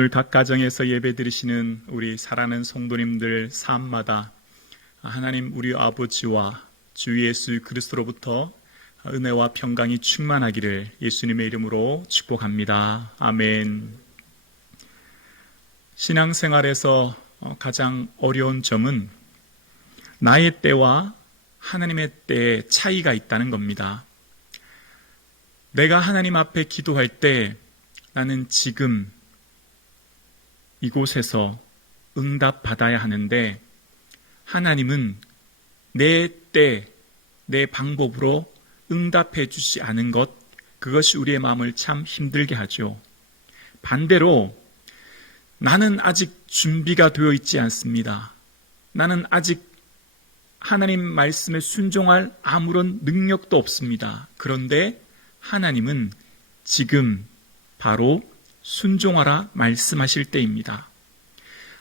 오늘 각 가정에서 예배 드리시는 우리 사랑하는 성도님들 삶마다 하나님 우리 아버지와 주 예수 그리스도로부터 은혜와 평강이 충만하기를 예수님의 이름으로 축복합니다. 아멘. 신앙생활에서 가장 어려운 점은 나의 때와 하나님의 때에 차이가 있다는 겁니다. 내가 하나님 앞에 기도할 때 나는 지금 이곳에서 응답받아야 하는데 하나님은 내 때, 내 방법으로 응답해 주지 않은 것, 그것이 우리의 마음을 참 힘들게 하죠. 반대로 나는 아직 준비가 되어 있지 않습니다. 나는 아직 하나님 말씀에 순종할 아무런 능력도 없습니다. 그런데 하나님은 지금 바로 순종하라 말씀하실 때입니다.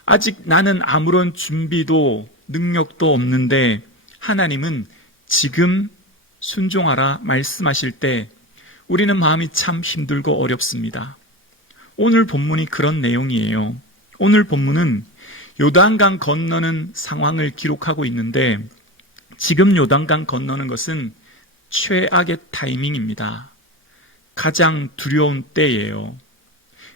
아직 나는 아무런 준비도 능력도 없는데 하나님은 지금 순종하라 말씀하실 때 우리는 마음이 참 힘들고 어렵습니다. 오늘 본문이 그런 내용이에요. 오늘 본문은 요단강 건너는 상황을 기록하고 있는데 지금 요단강 건너는 것은 최악의 타이밍입니다. 가장 두려운 때예요.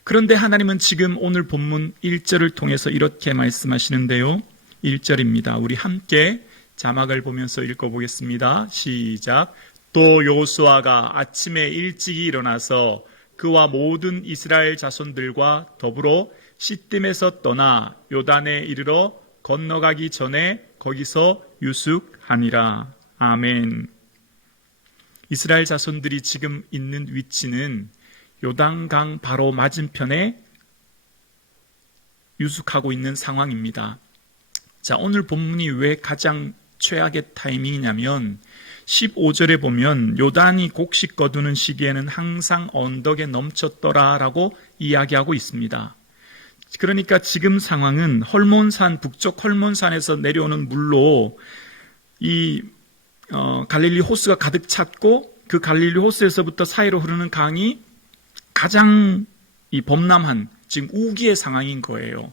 그런데 하나님은 지금 오늘 본문 1절을 통해서 이렇게 말씀하시는데요. 1절입니다. 우리 함께 자막을 보면서 읽어보겠습니다. 시작. 또 여호수아가 아침에 일찍이 일어나서 그와 모든 이스라엘 자손들과 더불어 시딤에서 떠나 요단에 이르러 건너가기 전에 거기서 유숙하니라. 아멘. 이스라엘 자손들이 지금 있는 위치는 요단강 바로 맞은편에 유숙하고 있는 상황입니다. 자, 오늘 본문이 왜 가장 최악의 타이밍이냐면 15절에 보면 요단이 곡식 거두는 시기에는 항상 언덕에 넘쳤더라라고 이야기하고 있습니다. 그러니까 지금 상황은 헐몬산, 북쪽 헐몬산에서 내려오는 물로 이 갈릴리 호수가 가득 찼고 그 갈릴리 호수에서부터 사이로 흐르는 강이 가장 이 범람한 지금 우기의 상황인 거예요.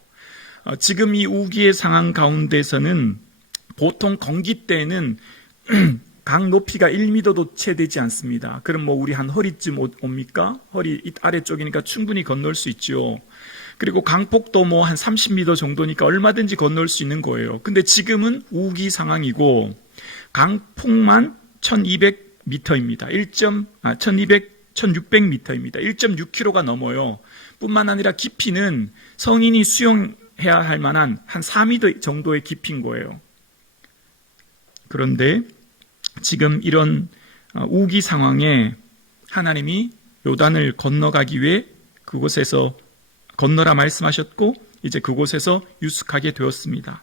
지금 이 우기의 상황 가운데서는 보통 건기 때에는 강 높이가 1m도 채 되지 않습니다. 그럼 우리 한 허리쯤 옵니까? 허리 아래쪽이니까 충분히 건널 수 있죠. 그리고 강폭도 한 30m 정도니까 얼마든지 건널 수 있는 거예요. 근데 지금은 우기 상황이고 강폭만 1200m입니다. 1600m입니다. 1.6km가 넘어요. 뿐만 아니라 깊이는 성인이 수영해야 할 만한 한 4m 정도의 깊이인 거예요. 그런데 지금 이런 우기 상황에 하나님이 요단을 건너가기 위해 그곳에서 건너라 말씀하셨고 이제 그곳에서 유숙하게 되었습니다.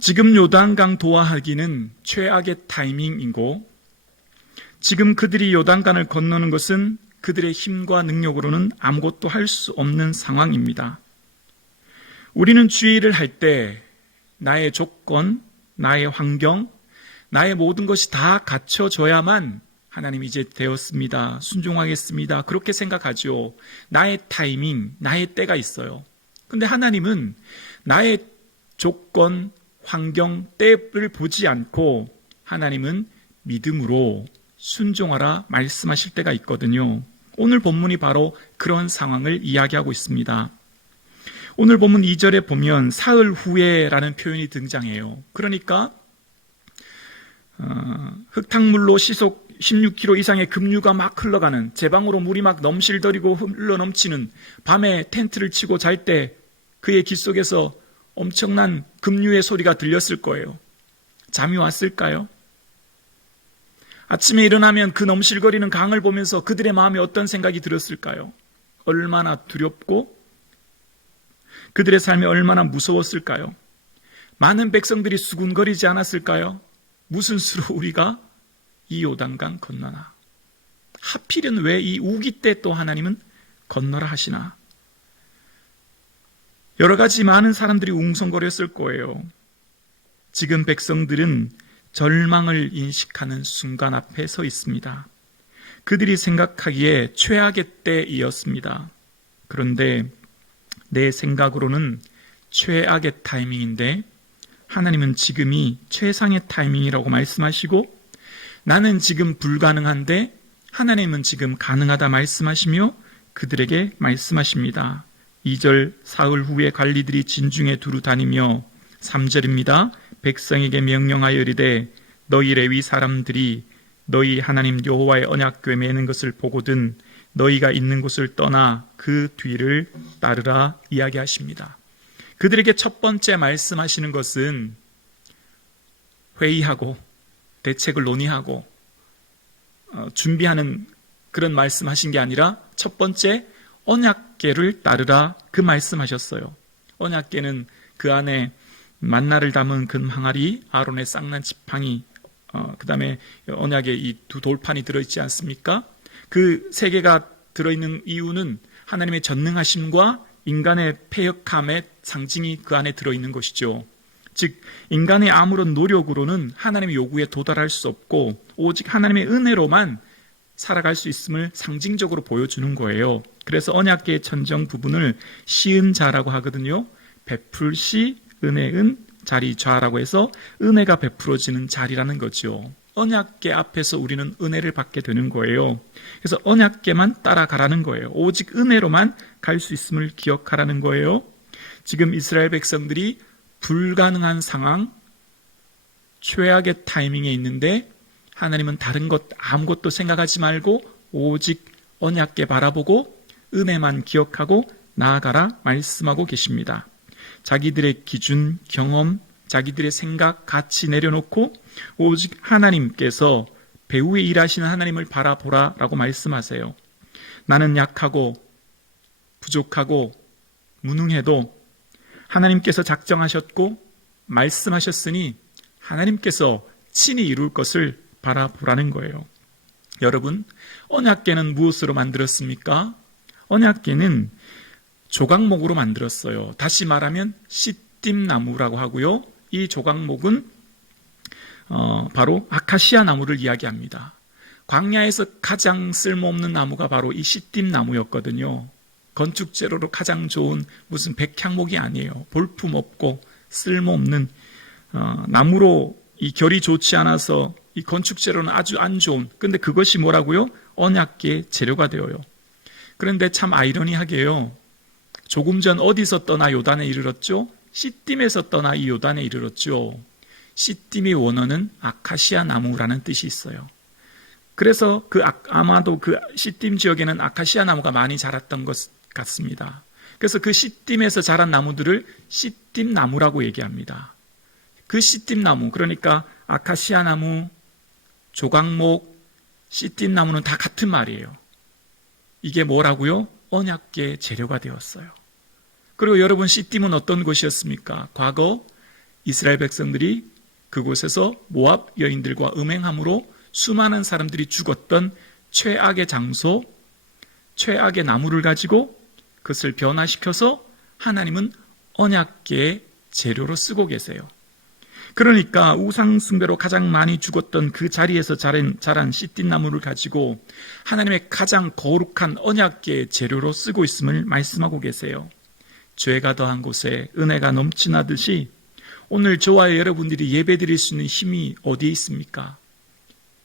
지금 요단강 도하하기는 최악의 타이밍이고 지금 그들이 요단강을 건너는 것은 그들의 힘과 능력으로는 아무것도 할 수 없는 상황입니다. 우리는 주의를 할 때 나의 조건, 나의 환경, 나의 모든 것이 다 갖춰져야만 하나님 이제 되었습니다. 순종하겠습니다. 그렇게 생각하죠. 나의 타이밍, 나의 때가 있어요. 근데 하나님은 나의 조건, 환경, 때를 보지 않고 하나님은 믿음으로 순종하라 말씀하실 때가 있거든요. 오늘 본문이 바로 그런 상황을 이야기하고 있습니다. 오늘 본문 2절에 보면 사흘 후에라는 표현이 등장해요. 그러니까 흙탕물로 시속 16km 이상의 급류가 막 흘러가는 제방으로 물이 막 넘실거리고 흘러넘치는 밤에 텐트를 치고 잘 때 그의 귀 속에서 엄청난 급류의 소리가 들렸을 거예요. 잠이 왔을까요? 아침에 일어나면 그 넘실거리는 강을 보면서 그들의 마음에 어떤 생각이 들었을까요? 얼마나 두렵고 그들의 삶이 얼마나 무서웠을까요? 많은 백성들이 수군거리지 않았을까요? 무슨 수로 우리가 이 요단강 건너나? 하필은 왜 이 우기 때 또 하나님은 건너라 하시나? 여러 가지 많은 사람들이 웅성거렸을 거예요. 지금 백성들은 절망을 인식하는 순간 앞에 서 있습니다. 그들이 생각하기에 최악의 때이었습니다. 그런데 내 생각으로는 최악의 타이밍인데 하나님은 지금이 최상의 타이밍이라고 말씀하시고, 나는 지금 불가능한데 하나님은 지금 가능하다 말씀하시며 그들에게 말씀하십니다. 2절, 사흘 후에 관리들이 진중에 두루 다니며 3절입니다. 백성에게 명령하여 이르되 너희 레위 사람들이 너희 하나님 여호와의 언약궤 매는 것을 보거든 너희가 있는 곳을 떠나 그 뒤를 따르라 이야기하십니다. 그들에게 첫 번째 말씀하시는 것은 회의하고 대책을 논의하고 준비하는 그런 말씀하신 게 아니라 첫 번째 언약궤를 따르라 그 말씀하셨어요. 언약궤는 그 안에 만나를 담은 금 항아리, 아론의 쌍난 지팡이, 그 다음에 언약의 이 두 돌판이 들어있지 않습니까? 그 세 개가 들어있는 이유는 하나님의 전능하심과 인간의 패역함의 상징이 그 안에 들어있는 것이죠. 즉 인간의 아무런 노력으로는 하나님의 요구에 도달할 수 없고 오직 하나님의 은혜로만 살아갈 수 있음을 상징적으로 보여주는 거예요. 그래서 언약궤의 천정 부분을 시은자라고 하거든요. 베풀시 은혜은 자리 좌라고 해서 은혜가 베풀어지는 자리라는 거죠. 언약궤 앞에서 우리는 은혜를 받게 되는 거예요. 그래서 언약궤만 따라가라는 거예요. 오직 은혜로만 갈 수 있음을 기억하라는 거예요. 지금 이스라엘 백성들이 불가능한 상황, 최악의 타이밍에 있는데 하나님은 다른 것 아무것도 생각하지 말고 오직 언약궤 바라보고 은혜만 기억하고 나아가라 말씀하고 계십니다. 자기들의 기준, 경험, 자기들의 생각, 가치 내려놓고 오직 하나님께서 배후에 일하시는 하나님을 바라보라 라고 말씀하세요. 나는 약하고 부족하고 무능해도 하나님께서 작정하셨고 말씀하셨으니 하나님께서 친히 이룰 것을 바라보라는 거예요. 여러분, 언약궤는 무엇으로 만들었습니까? 언약궤는 조각목으로 만들었어요. 다시 말하면 시띠나무라고 하고요. 이 조각목은 바로 아카시아 나무를 이야기합니다. 광야에서 가장 쓸모없는 나무가 바로 이 시띠나무였거든요. 건축재료로 가장 좋은 무슨 백향목이 아니에요. 볼품없고 쓸모없는 나무로 이 결이 좋지 않아서 이 건축재료는 아주 안 좋은, 근데 그것이 뭐라고요? 언약궤의 재료가 되어요. 그런데 참 아이러니하게요. 조금 전 어디서 떠나 요단에 이르렀죠? 시딤에서 떠나 이 요단에 이르렀죠. 시딤의 원어는 아카시아 나무라는 뜻이 있어요. 그래서 아마도 그 시딤 지역에는 아카시아 나무가 많이 자랐던 것 같습니다. 그래서 그 시딤에서 자란 나무들을 시딤나무라고 얘기합니다. 그 시딤나무, 그러니까 아카시아 나무, 조각목, 시딤나무는 다 같은 말이에요. 이게 뭐라고요? 언약궤의 재료가 되었어요. 그리고 여러분, 시딤은 어떤 곳이었습니까? 과거 이스라엘 백성들이 그곳에서 모압 여인들과 음행함으로 수많은 사람들이 죽었던 최악의 장소, 최악의 나무를 가지고 그것을 변화시켜서 하나님은 언약궤의 재료로 쓰고 계세요. 그러니까 우상 숭배로 가장 많이 죽었던 그 자리에서 자란 시띠나무를 가지고 하나님의 가장 거룩한 언약궤의 재료로 쓰고 있음을 말씀하고 계세요. 죄가 더한 곳에 은혜가 넘치나듯이 오늘 저와 여러분들이 예배드릴 수 있는 힘이 어디에 있습니까?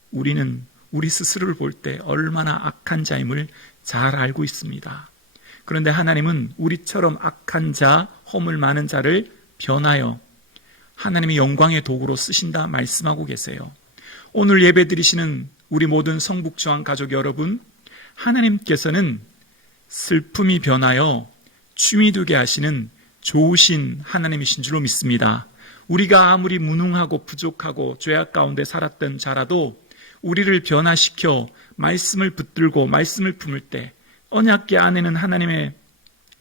우리는 우리 스스로를 볼 때 얼마나 악한 자임을 잘 알고 있습니다. 그런데 하나님은 우리처럼 악한 자, 허물 많은 자를 변하여 하나님의 영광의 도구로 쓰신다 말씀하고 계세요. 오늘 예배드리시는 우리 모든 성북초항 가족 여러분, 하나님께서는 슬픔이 변하여 춤이 되게 하시는 좋으신 하나님이신 줄로 믿습니다. 우리가 아무리 무능하고 부족하고 죄악 가운데 살았던 자라도 우리를 변화시켜 말씀을 붙들고 말씀을 품을 때 언약궤 안에는 하나님의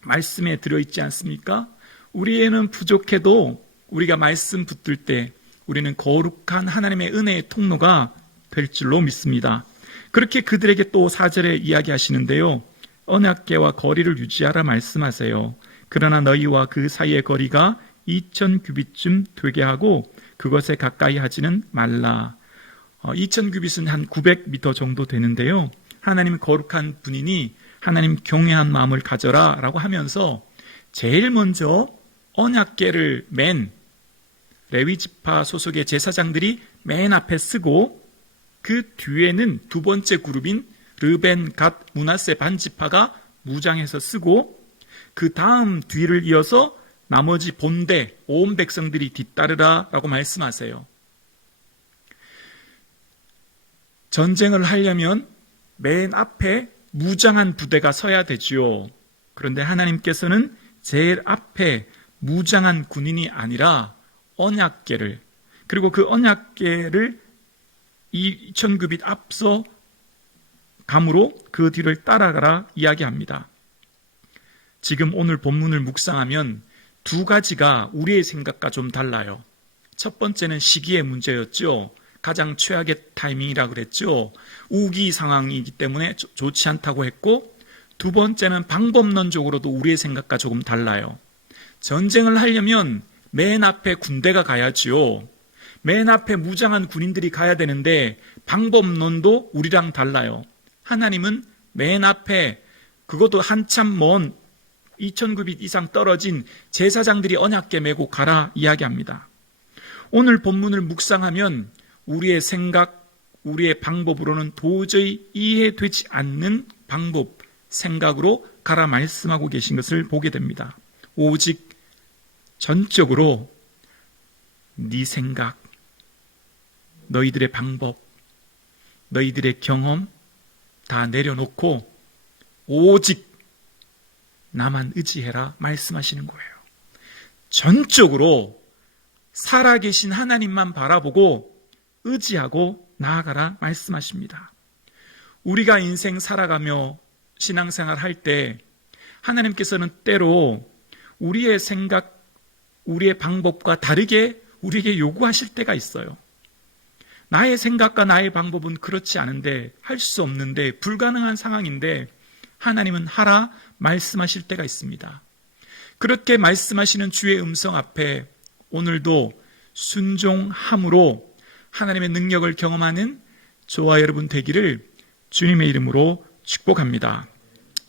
말씀에 들어있지 않습니까? 우리에는 부족해도 우리가 말씀 붙들 때 우리는 거룩한 하나님의 은혜의 통로가 될 줄로 믿습니다. 그렇게 그들에게 또 4절에 이야기하시는데요. 언약궤와 거리를 유지하라 말씀하세요. 그러나 너희와 그 사이의 거리가 2000규빗쯤 되게 하고 그것에 가까이 하지는 말라. 2000규빗은 한 900m 정도 되는데요. 하나님 거룩한 분이니 하나님 경외한 마음을 가져라 라고 하면서 제일 먼저 언약궤를 맨 레위지파 소속의 제사장들이 맨 앞에 쓰고 그 뒤에는 두 번째 그룹인 르벤, 갓, 므낫세 반지파가 무장해서 쓰고 그 다음 뒤를 이어서 나머지 본대 온 백성들이 뒤따르라 라고 말씀하세요. 전쟁을 하려면 맨 앞에 무장한 부대가 서야 되지요. 그런데 하나님께서는 제일 앞에 무장한 군인이 아니라 언약궤를, 그리고 그 언약궤를 2000규빗 앞서 감으로 그 뒤를 따라가라 이야기합니다. 지금 오늘 본문을 묵상하면 두 가지가 우리의 생각과 좀 달라요. 첫 번째는 시기의 문제였죠. 가장 최악의 타이밍이라 그랬죠. 우기 상황이기 때문에 좋지 않다고 했고, 두 번째는 방법론적으로도 우리의 생각과 조금 달라요. 전쟁을 하려면 맨 앞에 군대가 가야지요. 맨 앞에 무장한 군인들이 가야 되는데 방법론도 우리랑 달라요. 하나님은 맨 앞에, 그것도 한참 먼 2000규빗 이상 떨어진 제사장들이 언약궤 메고 가라 이야기합니다. 오늘 본문을 묵상하면 우리의 생각, 우리의 방법으로는 도저히 이해되지 않는 방법, 생각으로 가라 말씀하고 계신 것을 보게 됩니다. 오직 전적으로 네 생각, 너희들의 방법, 너희들의 경험 다 내려놓고 오직 나만 의지해라 말씀하시는 거예요. 전적으로 살아계신 하나님만 바라보고 의지하고 나아가라 말씀하십니다. 우리가 인생 살아가며 신앙생활 할 때 하나님께서는 때로 우리의 생각, 우리의 방법과 다르게 우리에게 요구하실 때가 있어요. 나의 생각과 나의 방법은 그렇지 않은데, 할 수 없는데, 불가능한 상황인데 하나님은 하라 말씀하실 때가 있습니다. 그렇게 말씀하시는 주의 음성 앞에 오늘도 순종함으로 하나님의 능력을 경험하는 저와 여러분 되기를 주님의 이름으로 축복합니다.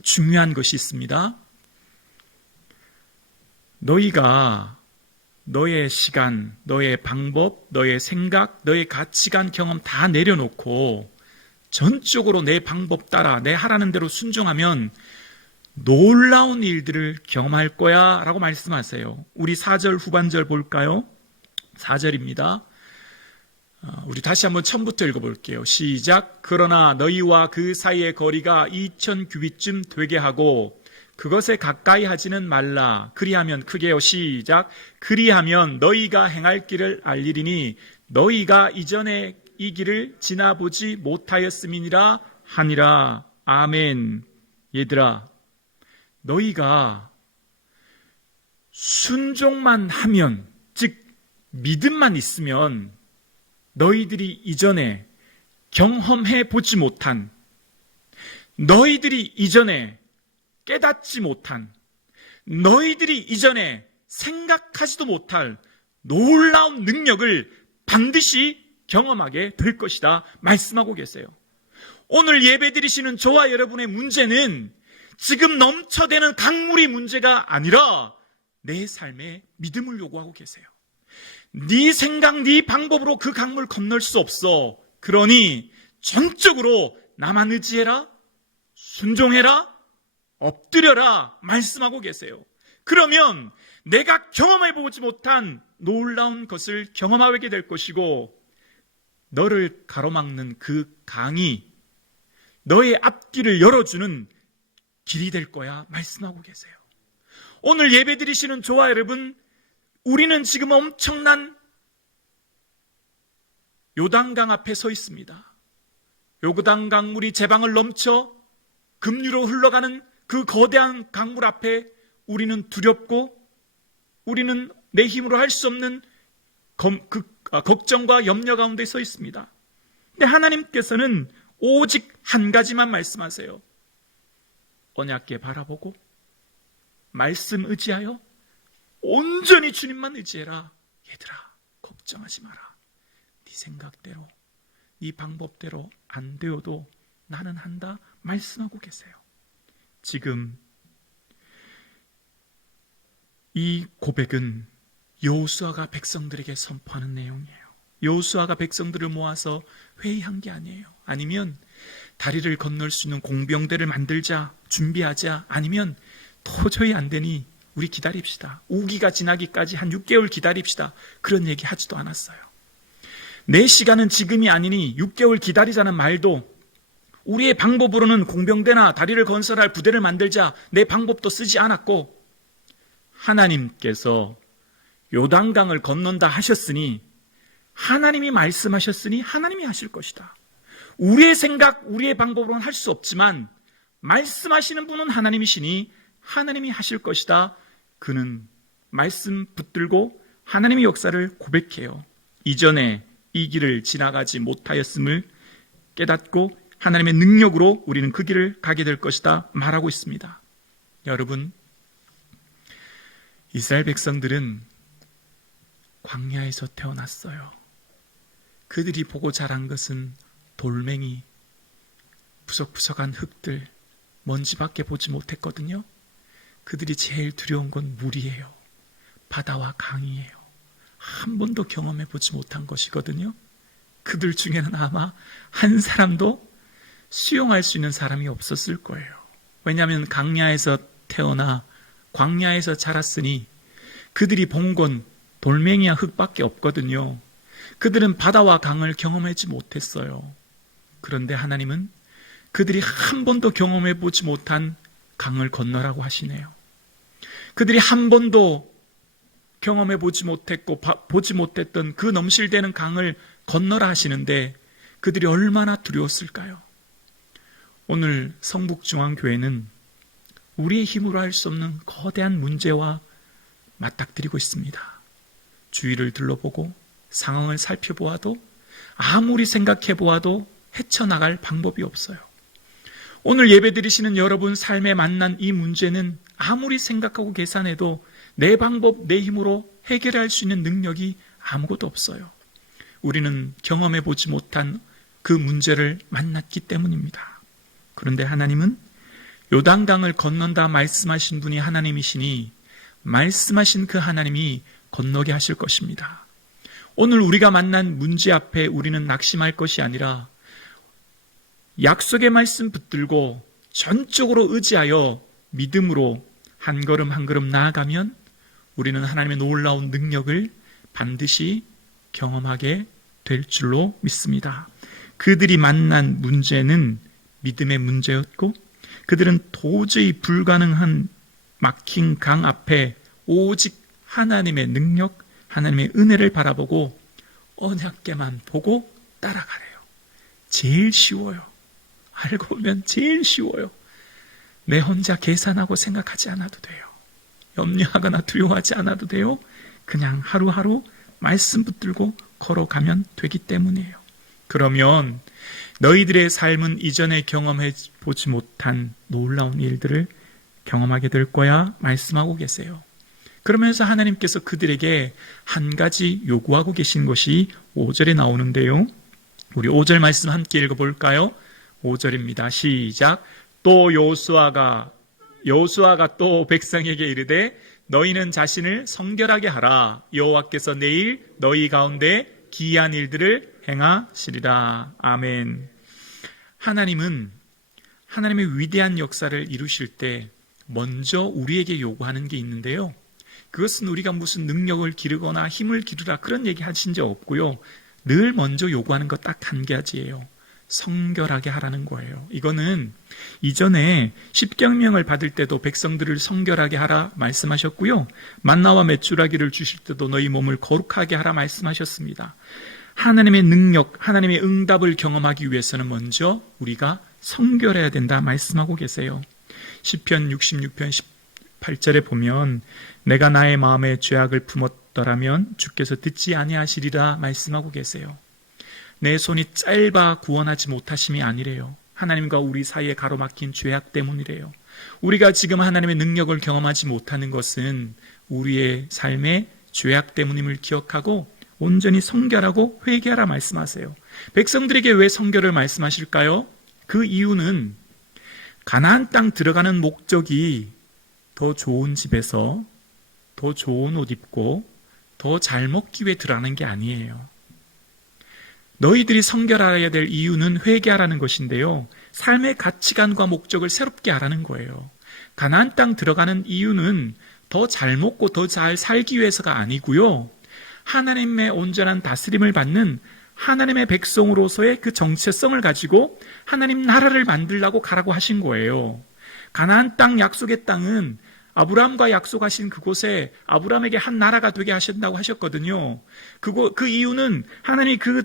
중요한 것이 있습니다. 너희가 너의 시간, 너의 방법, 너의 생각, 너의 가치관, 경험 다 내려놓고 전적으로 내 방법 따라 내 하라는 대로 순종하면 놀라운 일들을 경험할 거야 라고 말씀하세요. 우리 4절 후반절 볼까요? 4절입니다. 우리 다시 한번 처음부터 읽어볼게요. 시작. 그러나 너희와 그 사이의 거리가 2000규빗쯤 되게 하고 그것에 가까이 하지는 말라. 그리하면, 크게요. 시작. 그리하면 너희가 행할 길을 알리리니 너희가 이전에 이 길을 지나보지 못하였음이니라 하니라. 아멘. 얘들아, 너희가 순종만 하면, 즉 믿음만 있으면 너희들이 이전에 경험해 보지 못한, 너희들이 이전에 깨닫지 못한, 너희들이 이전에 생각하지도 못할 놀라운 능력을 반드시 경험하게 될 것이다 말씀하고 계세요. 오늘 예배드리시는 저와 여러분의 문제는 지금 넘쳐대는 강물이 문제가 아니라 내 삶에 믿음을 요구하고 계세요. 네 생각, 네 방법으로 그 강물 건널 수 없어. 그러니 전적으로 나만 의지해라, 순종해라, 엎드려라 말씀하고 계세요. 그러면 내가 경험해보지 못한 놀라운 것을 경험하게 될 것이고, 너를 가로막는 그 강이 너의 앞길을 열어주는 길이 될 거야 말씀하고 계세요. 오늘 예배드리시는 저와 여러분, 우리는 지금 엄청난 요단강 앞에 서 있습니다. 요단 강물이 제방을 넘쳐 급류로 흘러가는 그 거대한 강물 앞에 우리는 두렵고, 우리는 내 힘으로 할 수 없는 걱정과 염려 가운데 서 있습니다. 근데 하나님께서는 오직 한 가지만 말씀하세요. 언약궤 바라보고 말씀 의지하여 온전히 주님만 의지해라. 얘들아, 걱정하지 마라. 네 생각대로, 네 방법대로 안 되어도 나는 한다 말씀하고 계세요. 지금 이 고백은 여호수아가 백성들에게 선포하는 내용이에요. 여호수아가 백성들을 모아서 회의한 게 아니에요. 아니면 다리를 건널 수 있는 공병대를 만들자, 준비하자, 아니면 도저히 안 되니 우리 기다립시다. 우기가 지나기까지 한 6개월 기다립시다. 그런 얘기 하지도 않았어요. 내 시간은 지금이 아니니 6개월 기다리자는 말도 우리의 방법으로는 공병대나 다리를 건설할 부대를 만들자, 내 방법도 쓰지 않았고, 하나님께서 요단강을 건넌다 하셨으니, 하나님이 말씀하셨으니 하나님이 하실 것이다. 우리의 생각, 우리의 방법으로는 할 수 없지만 말씀하시는 분은 하나님이시니 하나님이 하실 것이다. 그는 말씀 붙들고 하나님의 역사를 고백해요. 이전에 이 길을 지나가지 못하였음을 깨닫고 하나님의 능력으로 우리는 그 길을 가게 될 것이다 말하고 있습니다. 여러분, 이스라엘 백성들은 광야에서 태어났어요. 그들이 보고 자란 것은 돌멩이, 푸석푸석한 흙들, 먼지밖에 보지 못했거든요. 그들이 제일 두려운 건 물이에요. 바다와 강이에요. 한 번도 경험해 보지 못한 것이거든요. 그들 중에는 아마 한 사람도 수용할 수 있는 사람이 없었을 거예요. 왜냐하면 강야에서 태어나 광야에서 자랐으니 그들이 본 건 돌멩이와 흙밖에 없거든요. 그들은 바다와 강을 경험하지 못했어요. 그런데 하나님은 그들이 한 번도 경험해 보지 못한 강을 건너라고 하시네요. 그들이 한 번도 경험해 보지 못했고 보지 못했던 그 넘실대는 강을 건너라 하시는데 그들이 얼마나 두려웠을까요? 오늘 성북중앙교회는 우리의 힘으로 할 수 없는 거대한 문제와 맞닥뜨리고 있습니다. 주위를 둘러보고 상황을 살펴보아도 아무리 생각해 보아도 헤쳐나갈 방법이 없어요. 오늘 예배드리시는 여러분 삶에 만난 이 문제는 아무리 생각하고 계산해도 내 방법, 내 힘으로 해결할 수 있는 능력이 아무것도 없어요. 우리는 경험해 보지 못한 그 문제를 만났기 때문입니다. 그런데 하나님은 요단강을 건넌다 말씀하신 분이 하나님이시니 말씀하신 그 하나님이 건너게 하실 것입니다. 오늘 우리가 만난 문제 앞에 우리는 낙심할 것이 아니라 약속의 말씀 붙들고 전적으로 의지하여 믿음으로 한 걸음 한 걸음 나아가면 우리는 하나님의 놀라운 능력을 반드시 경험하게 될 줄로 믿습니다. 그들이 만난 문제는 믿음의 문제였고 그들은 도저히 불가능한 막힌 강 앞에 오직 하나님의 능력, 하나님의 은혜를 바라보고 언약궤만 보고 따라가래요. 제일 쉬워요. 알고 보면 제일 쉬워요. 내 혼자 계산하고 생각하지 않아도 돼요. 염려하거나 두려워하지 않아도 돼요. 그냥 하루하루 말씀 붙들고 걸어가면 되기 때문이에요. 그러면 너희들의 삶은 이전에 경험해 보지 못한 놀라운 일들을 경험하게 될 거야 말씀하고 계세요. 그러면서 하나님께서 그들에게 한 가지 요구하고 계신 것이 5절에 나오는데요. 우리 5절 말씀 함께 읽어볼까요? 5절입니다. 시작. 또 여호수아가 또 백성에게 이르되 너희는 자신을 성결하게 하라. 여호와께서 내일 너희 가운데 기이한 일들을 행하시리라. 아멘. 하나님은 하나님의 위대한 역사를 이루실 때 먼저 우리에게 요구하는 게 있는데요. 그것은 우리가 무슨 능력을 기르거나 힘을 기르라 그런 얘기 하신 적 없고요. 늘 먼저 요구하는 것 딱 한 가지예요. 성결하게 하라는 거예요. 이거는 이전에 십계명을 받을 때도 백성들을 성결하게 하라 말씀하셨고요. 만나와 메추라기를 주실 때도 너희 몸을 거룩하게 하라 말씀하셨습니다. 하나님의 능력, 하나님의 응답을 경험하기 위해서는 먼저 우리가 성결해야 된다 말씀하고 계세요. 시편 66편 18절에 보면 내가 나의 마음에 죄악을 품었더라면 주께서 듣지 아니하시리라 말씀하고 계세요. 내 손이 짧아 구원하지 못하심이 아니래요. 하나님과 우리 사이에 가로막힌 죄악 때문이래요. 우리가 지금 하나님의 능력을 경험하지 못하는 것은 우리의 삶의 죄악 때문임을 기억하고 온전히 성결하고 회개하라 말씀하세요. 백성들에게 왜 성결을 말씀하실까요? 그 이유는 가나안 땅 들어가는 목적이 더 좋은 집에서 더 좋은 옷 입고 더 잘 먹기 위해 들어가는 게 아니에요. 너희들이 성결해야 될 이유는 회개하라는 것인데요. 삶의 가치관과 목적을 새롭게 하라는 거예요. 가나안 땅 들어가는 이유는 더 잘 먹고 더 잘 살기 위해서가 아니고요. 하나님의 온전한 다스림을 받는 하나님의 백성으로서의 그 정체성을 가지고 하나님 나라를 만들라고 가라고 하신 거예요. 가나안 땅, 약속의 땅은 아브라함과 약속하신 그곳에 아브라함에게 한 나라가 되게 하신다고 하셨거든요. 그 이유는 하나님이 그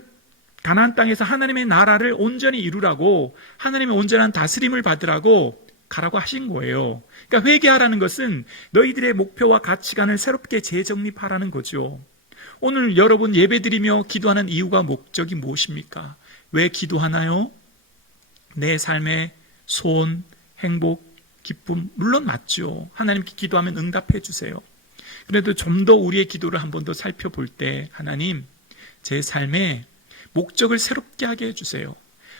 가나안 땅에서 하나님의 나라를 온전히 이루라고, 하나님의 온전한 다스림을 받으라고 가라고 하신 거예요. 그러니까 회개하라는 것은 너희들의 목표와 가치관을 새롭게 재정립하라는 거죠. 오늘 여러분 예배드리며 기도하는 이유가 목적이 무엇입니까? 왜 기도하나요? 내 삶의 소원, 행복, 기쁨 물론 맞죠. 하나님께 기도하면 응답해 주세요. 그래도 좀 더 우리의 기도를 한 번 더 살펴볼 때, 하나님, 제 삶에 목적을 새롭게 하게 해주세요.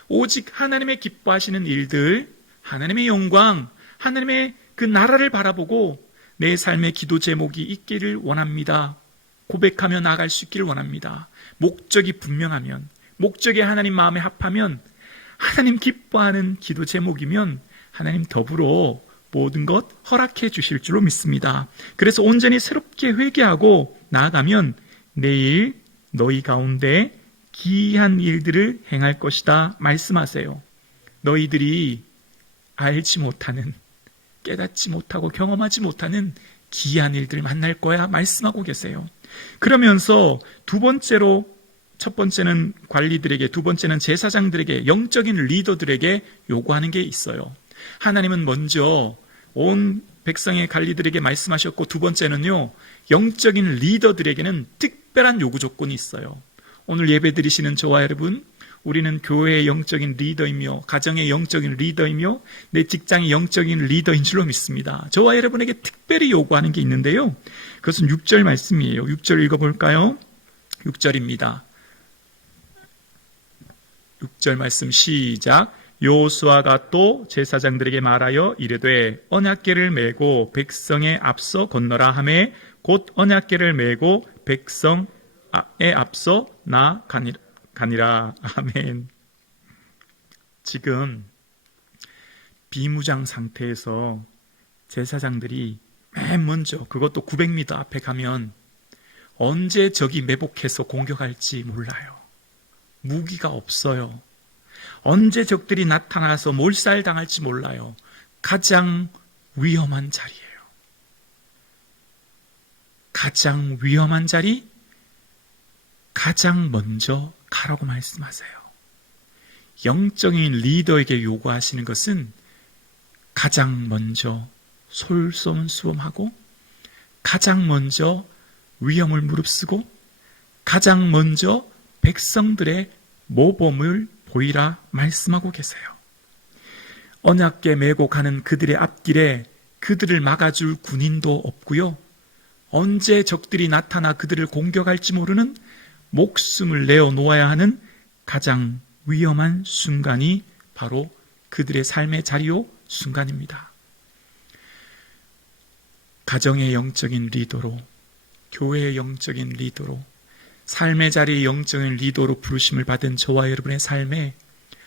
오직 하나님의 기뻐하시는 일들, 하나님의 영광, 하나님의 그 나라를 바라보고 내 삶의 기도 제목이 있기를 원합니다. 고백하며 나아갈 수 있기를 원합니다. 목적이 분명하면, 목적이 하나님 마음에 합하면, 하나님 기뻐하는 기도 제목이면 하나님 더불어 모든 것 허락해 주실 줄로 믿습니다. 그래서 온전히 새롭게 회개하고 나아가면 내일 너희 가운데 기이한 일들을 행할 것이다 말씀하세요. 너희들이 알지 못하는, 깨닫지 못하고 경험하지 못하는 기이한 일들 만날 거야 말씀하고 계세요. 그러면서 두 번째로, 첫 번째는 관리들에게, 두 번째는 제사장들에게, 영적인 리더들에게 요구하는 게 있어요. 하나님은 먼저 온 백성의 관리들에게 말씀하셨고, 두 번째는요, 영적인 리더들에게는 특별한 요구 조건이 있어요. 오늘 예배 드리시는 저와 여러분, 우리는 교회의 영적인 리더이며 가정의 영적인 리더이며 내 직장의 영적인 리더인 줄로 믿습니다. 저와 여러분에게 특별히 요구하는 게 있는데요, 그것은 6절 말씀이에요. 6절 읽어볼까요? 6절입니다. 6절 말씀 시작. 여호수아가 또 제사장들에게 말하여 이르되 언약궤를 메고 백성에 앞서 건너라 하매 곧 언약궤를 메고 백성에 앞서 나가니라. 아멘. 지금 비무장 상태에서 제사장들이 맨 먼저, 그것도 900m 앞에 가면 언제 적이 매복해서 공격할지 몰라요. 무기가 없어요. 언제 적들이 나타나서 몰살당할지 몰라요. 가장 위험한 자리예요. 가장 위험한 자리, 가장 먼저 가라고 말씀하세요. 영적인 리더에게 요구하시는 것은 가장 먼저 솔선수범하고, 가장 먼저 위험을 무릅쓰고, 가장 먼저 백성들의 모범을 보이라 말씀하고 계세요. 언약궤 메고 가는 그들의 앞길에 그들을 막아줄 군인도 없고요, 언제 적들이 나타나 그들을 공격할지 모르는 목숨을 내어놓아야 하는 가장 위험한 순간이 바로 그들의 삶의 자리요 순간입니다. 가정의 영적인 리더로, 교회의 영적인 리더로, 삶의 자리의 영적인 리더로 부르심을 받은 저와 여러분의 삶에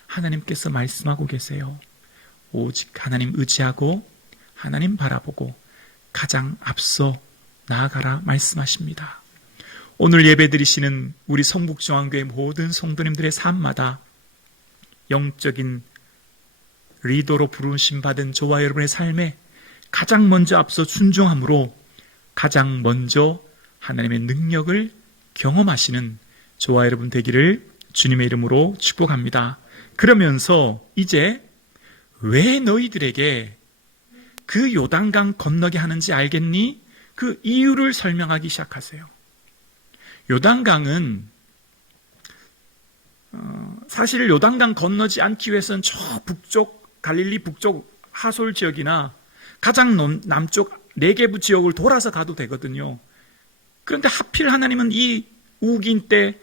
하나님께서 말씀하고 계세요. 오직 하나님 의지하고 하나님 바라보고 가장 앞서 나아가라 말씀하십니다. 오늘 예배드리시는 우리 성북중앙교회 모든 성도님들의 삶마다 영적인 리더로 부르심 받은 저와 여러분의 삶에 가장 먼저 앞서 순종함으로 가장 먼저 하나님의 능력을 경험하시는 저와 여러분 되기를 주님의 이름으로 축복합니다. 그러면서 이제 왜 너희들에게 그 요단강 건너게 하는지 알겠니? 그 이유를 설명하기 시작하세요. 요단강은 사실 요단강 건너지 않기 위해서는 저 북쪽, 갈릴리 북쪽 하솔 지역이나 가장 남쪽 네게부 지역을 돌아서 가도 되거든요. 그런데 하필 하나님은 이 우긴 때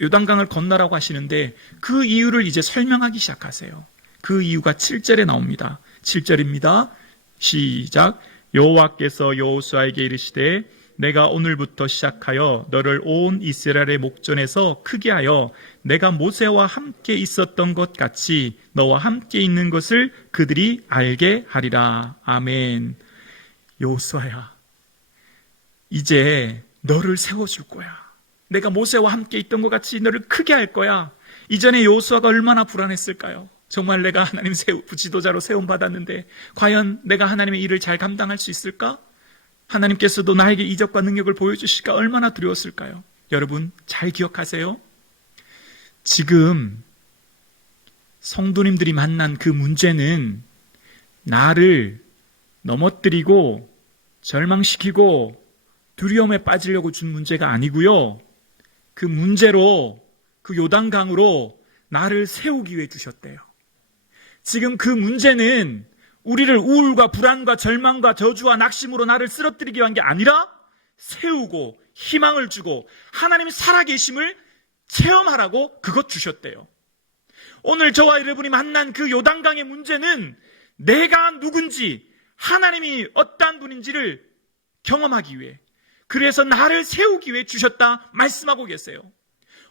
요단강을 건너라고 하시는데 그 이유를 이제 설명하기 시작하세요. 그 이유가 7절에 나옵니다. 7절입니다. 시작. 여호와께서 여호수아에게 이르시되 내가 오늘부터 시작하여 너를 온 이스라엘의 목전에서 크게 하여 내가 모세와 함께 있었던 것 같이 너와 함께 있는 것을 그들이 알게 하리라. 아멘. 여호수아야, 이제 너를 세워줄 거야. 내가 모세와 함께 있던 것 같이 너를 크게 할 거야. 이전에 여호수아가 얼마나 불안했을까요? 정말 내가 하나님 지도자로 세움받았는데 과연 내가 하나님의 일을 잘 감당할 수 있을까? 하나님께서도 나에게 이적과 능력을 보여주실까? 얼마나 두려웠을까요? 여러분 잘 기억하세요. 지금 성도님들이 만난 그 문제는 나를 넘어뜨리고 절망시키고 두려움에 빠지려고 준 문제가 아니고요. 그 문제로, 그 요단강으로 나를 세우기 위해 주셨대요. 지금 그 문제는 우리를 우울과 불안과 절망과 저주와 낙심으로 나를 쓰러뜨리기 위한 게 아니라 세우고 희망을 주고 하나님 살아계심을 체험하라고 그것 주셨대요. 오늘 저와 여러분이 만난 그 요단강의 문제는 내가 누군지 하나님이 어떠한 분인지를 경험하기 위해, 그래서 나를 세우기 위해 주셨다 말씀하고 계세요.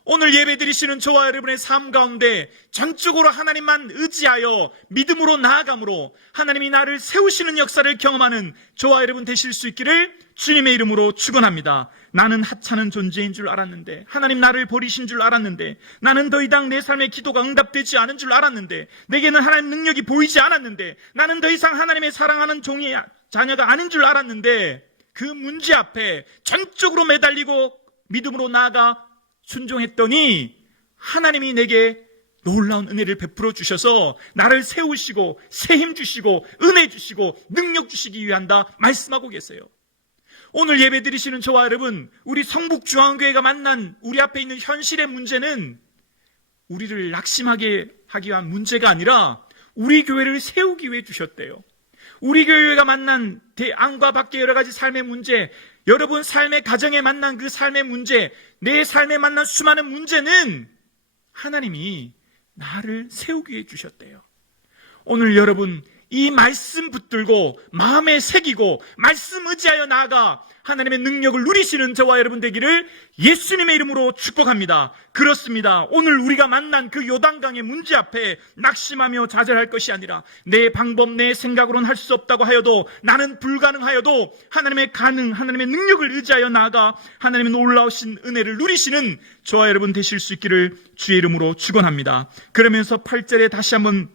오늘 예배드리시는 저와 여러분의 삶 가운데 전적으로 하나님만 의지하여 믿음으로 나아감으로 하나님이 나를 세우시는 역사를 경험하는 저와 여러분 되실 수 있기를 주님의 이름으로 축원합니다. 나는 하찮은 존재인 줄 알았는데, 하나님 나를 버리신 줄 알았는데, 나는 더 이상 내 삶의 기도가 응답되지 않은 줄 알았는데, 내게는 하나님 능력이 보이지 않았는데, 나는 더 이상 하나님의 사랑하는 종의 자녀가 아닌 줄 알았는데, 그 문제 앞에 전적으로 매달리고 믿음으로 나아가 순종했더니 하나님이 내게 놀라운 은혜를 베풀어 주셔서 나를 세우시고 새 힘 주시고 은혜 주시고 능력 주시기 위한다 말씀하고 계세요. 오늘 예배드리시는 저와 여러분, 우리 성북중앙교회가 만난 우리 앞에 있는 현실의 문제는 우리를 낙심하게 하기 위한 문제가 아니라 우리 교회를 세우기 위해 주셨대요. 우리 교회가 만난 안과 밖의 여러 가지 삶의 문제, 여러분 삶의 가정에 만난 그 삶의 문제, 내 삶에 만난 수많은 문제는 하나님이 나를 세우기 위해 주셨대요. 오늘 여러분 이 말씀 붙들고 마음에 새기고 말씀 의지하여 나아가 하나님의 능력을 누리시는 저와 여러분 되기를 예수님의 이름으로 축복합니다. 그렇습니다. 오늘 우리가 만난 그 요단강의 문제 앞에 낙심하며 좌절할 것이 아니라 내 방법, 내 생각으로는 할 수 없다고 하여도, 나는 불가능하여도 하나님의 하나님의 능력을 의지하여 나아가 하나님의 놀라우신 은혜를 누리시는 저와 여러분 되실 수 있기를 주의 이름으로 축원합니다. 그러면서 8절에 다시 한번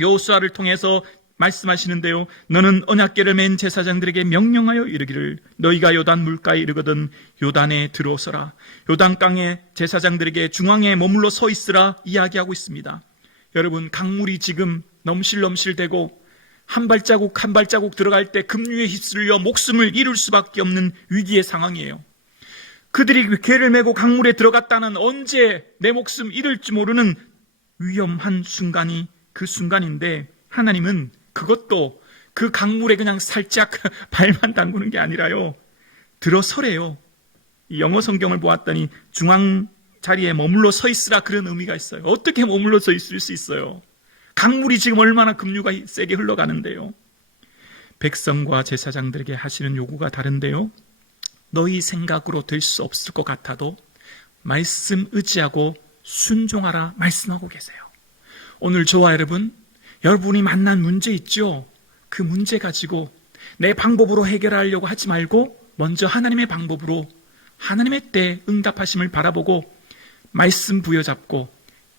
여호수아를 통해서 말씀하시는데요. 너는 언약궤를 맨 제사장들에게 명령하여 이르기를 너희가 요단 물가에 이르거든 요단에 들어서라. 요단강의 제사장들에게 중앙에 머물러 서 있으라 이야기하고 있습니다. 여러분 강물이 지금 넘실넘실대고 한 발자국 한 발자국 들어갈 때 급류에 휩쓸려 목숨을 잃을 수밖에 없는 위기의 상황이에요. 그들이 궤를 메고 강물에 들어갔다는 언제 내 목숨 잃을지 모르는 위험한 순간이 그 순간인데, 하나님은 그것도 그 강물에 그냥 살짝 발만 담그는 게 아니라요, 들어서래요. 이 영어 성경을 보았더니 중앙 자리에 머물러 서 있으라 그런 의미가 있어요. 어떻게 머물러 서 있을 수 있어요? 강물이 지금 얼마나 급류가 세게 흘러가는데요. 백성과 제사장들에게 하시는 요구가 다른데요. 너희 생각으로 될 수 없을 것 같아도 말씀 의지하고 순종하라 말씀하고 계세요. 오늘 저와 여러분이 만난 문제 있죠? 그 문제 가지고 내 방법으로 해결하려고 하지 말고 먼저 하나님의 방법으로 하나님의 때 응답하심을 바라보고 말씀 부여잡고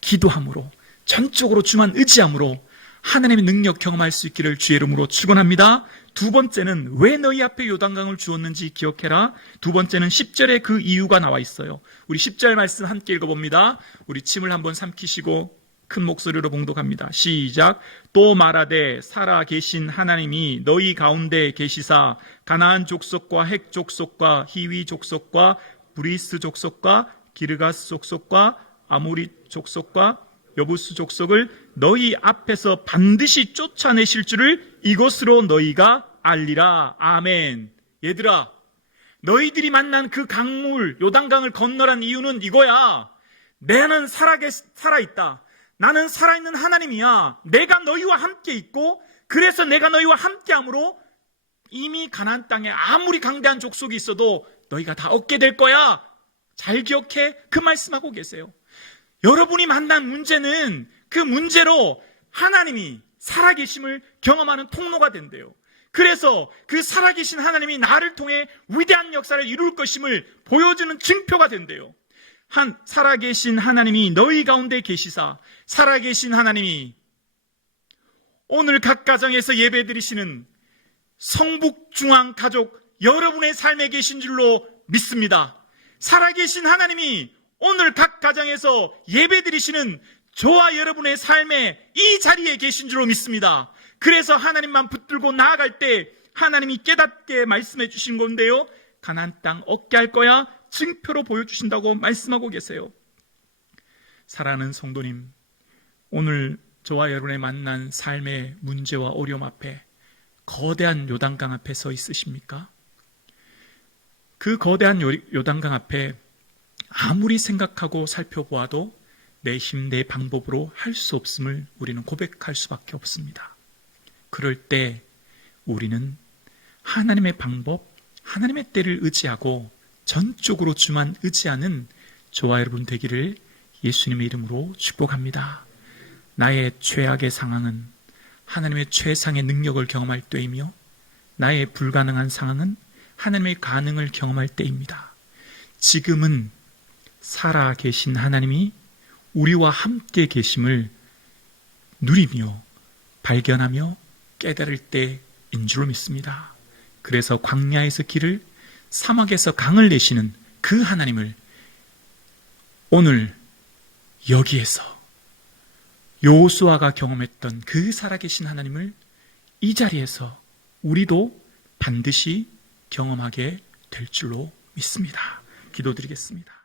기도함으로 전적으로 주만 의지함으로 하나님의 능력 경험할 수 있기를 주의 이름으로 축원합니다. 두 번째는 왜 너희 앞에 요단강을 주었는지 기억해라. 두 번째는 10절에 그 이유가 나와 있어요. 우리 10절 말씀 함께 읽어봅니다. 우리 침을 한번 삼키시고 큰 목소리로 봉독합니다. 시작. 또 말하되 살아 계신 하나님이 너희 가운데 계시사 가나안 족속과 헷 족속과 히위 족속과 브리스 족속과 기르가스 족속과 아모리 족속과 여부스 족속을 너희 앞에서 반드시 쫓아내실 줄을 이것으로 너희가 알리라. 아멘. 얘들아, 너희들이 만난 그 강물 요단강을 건너란 이유는 이거야. 나는 살아있다. 나는 살아있는 하나님이야. 내가 너희와 함께 있고 그래서 내가 너희와 함께함으로 이미 가나안 땅에 아무리 강대한 족속이 있어도 너희가 다 얻게 될 거야. 잘 기억해. 그 말씀하고 계세요. 여러분이 만난 문제는 그 문제로 하나님이 살아계심을 경험하는 통로가 된대요. 그래서 그 살아계신 하나님이 나를 통해 위대한 역사를 이룰 것임을 보여주는 증표가 된대요. 살아계신 하나님이 너희 가운데 계시사, 살아계신 하나님이 오늘 각 가정에서 예배드리시는 성북중앙 가족 여러분의 삶에 계신 줄로 믿습니다. 살아계신 하나님이 오늘 각 가정에서 예배드리시는 저와 여러분의 삶에 이 자리에 계신 줄로 믿습니다. 그래서 하나님만 붙들고 나아갈 때 하나님이 깨닫게 말씀해 주신 건데요, 가나안 땅 얻게 할 거야 증표로 보여주신다고 말씀하고 계세요. 사랑하는 성도님, 오늘 저와 여러분의 만난 삶의 문제와 어려움 앞에 거대한 요단강 앞에 서 있으십니까? 그 거대한 요단강 앞에 아무리 생각하고 살펴보아도 내 힘, 내 방법으로 할 수 없음을 우리는 고백할 수밖에 없습니다. 그럴 때 우리는 하나님의 방법, 하나님의 때를 의지하고 전적으로 주만 의지하는 저와 여러분 되기를 예수님의 이름으로 축복합니다. 나의 최악의 상황은 하나님의 최상의 능력을 경험할 때이며 나의 불가능한 상황은 하나님의 가능을 경험할 때입니다. 지금은 살아계신 하나님이 우리와 함께 계심을 누리며 발견하며 깨달을 때인 줄로 믿습니다. 그래서 광야에서 길을, 사막에서 강을 내시는 그 하나님을 오늘 여기에서 여호수아가 경험했던 그 살아계신 하나님을 이 자리에서 우리도 반드시 경험하게 될 줄로 믿습니다. 기도드리겠습니다.